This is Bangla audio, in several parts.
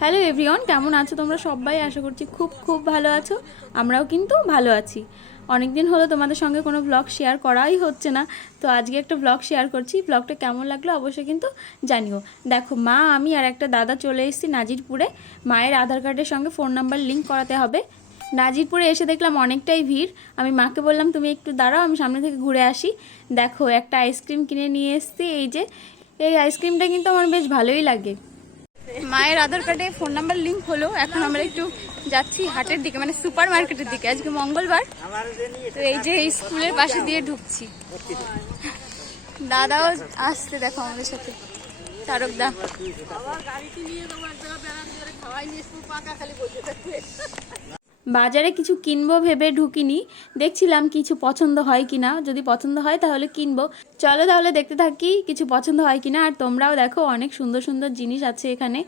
হ্যালো এভরিওয়ান, কেমন আছো তোমরা সবাই? আশা করছি খুব খুব ভালো আছো। আমরাও কিন্তু ভালো আছি। অনেক দিন হলো তোমাদের সঙ্গে কোনো ব্লগ শেয়ার করাই হচ্ছে না। তো আজকে একটা ব্লগ শেয়ার করছি। ব্লগটা কেমন লাগল অবশ্যই কিন্তু জানিও। দেখো, মা, আমি আর একটা দাদা চলে এসেছি নাজিরপুরে। মায়ের আধার কার্ডের সঙ্গে ফোন নাম্বার লিঙ্ক করাতে হবে। নাজিরপুরে এসে দেখলাম অনেকটাই ভিড়। আমি মাকে বললাম, তুমি একটু দাঁড়াও, আমি সামনে থেকে ঘুরে আসি। দেখো, একটা আইসক্রিম কিনে নিয়ে এসেছি। এই যে, এই আইসক্রিমটা কিন্তু আমার বেশ ভালোই লাগে। মায়ের আধার কার্ডে ফোন নাম্বার লিঙ্ক হলো। এখন আমরা একটু যাচ্ছি হাটের দিকে মানে সুপার মার্কেটের দিকে। আজকে মঙ্গলবার। তো এই যে এই স্কুলের পাশে দিয়ে ঢুকছি। দাদাও আসছে দেখো আমাদের সাথে। তারক দা। বাজারে কিছু কিনবো ভেবে ঢুকিনি। দেখছিলাম কিছু পছন্দ হয় কিনা। যদি পছন্দ হয় তাহলে কিনবো। চলো তাহলে দেখতে থাকি কিছু পছন্দ হয় কি না আর তোমরাও দেখো, অনেক সুন্দর সুন্দর জিনিস আছে এখানে।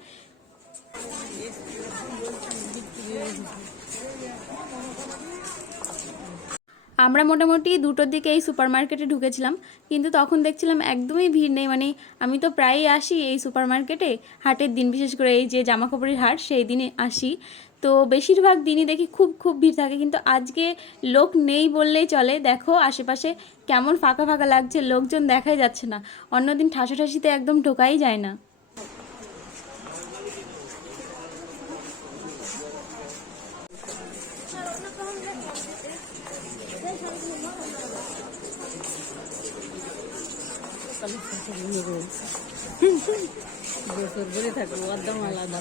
আমরা মোটামুটি দুটোর দিকে এই সুপার মার্কেটে ঢুকেছিলাম, কিন্তু তখন দেখছিলাম একদমই ভিড় নেই। মানে আমি তো প্রায়ই আসি এই সুপার মার্কেটে হাটের দিন বিশেষ করে এই যে জামা কাপড়ের হাট, সেই দিনে আসি। তো বেশিরভাগ দিনই দেখি খুব খুব ভিড় থাকে, কিন্তু আজকে লোক নেই বললেই চলে। দেখো, আশেপাশে কেমন ফাঁকা ফাঁকা লাগছে, লোকজন দেখাই যাচ্ছে না। অন্যদিন ঠাসাঠাসিতে একদম ঢোকাই যায় না। বছর থাকব একদম আলাদা।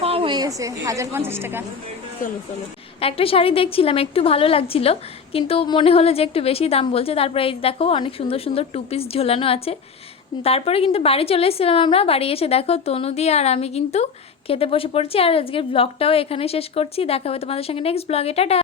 কম হয়ে গেছে হাজার পঞ্চাশ টাকা। চলো চলো। একটা শাড়ি দেখছিলাম, একটু ভালো লাগছিল, কিন্তু মনে হলো যে একটু বেশি দাম বলছে। তারপরে এই দেখো, অনেক সুন্দর সুন্দর টু পিস ঝোলানো আছে। তারপরে কিন্তু বাড়ি চলে এসেছিলাম আমরা, বাড়ি এসে দেখো তনুদি আর আমি কিন্তু খেতে বসে পড়ছি। আর আজকের ব্লগটাও এখানে শেষ করছি। দেখা হবে তোমাদের সঙ্গে নেক্সট ব্লগে টাটা!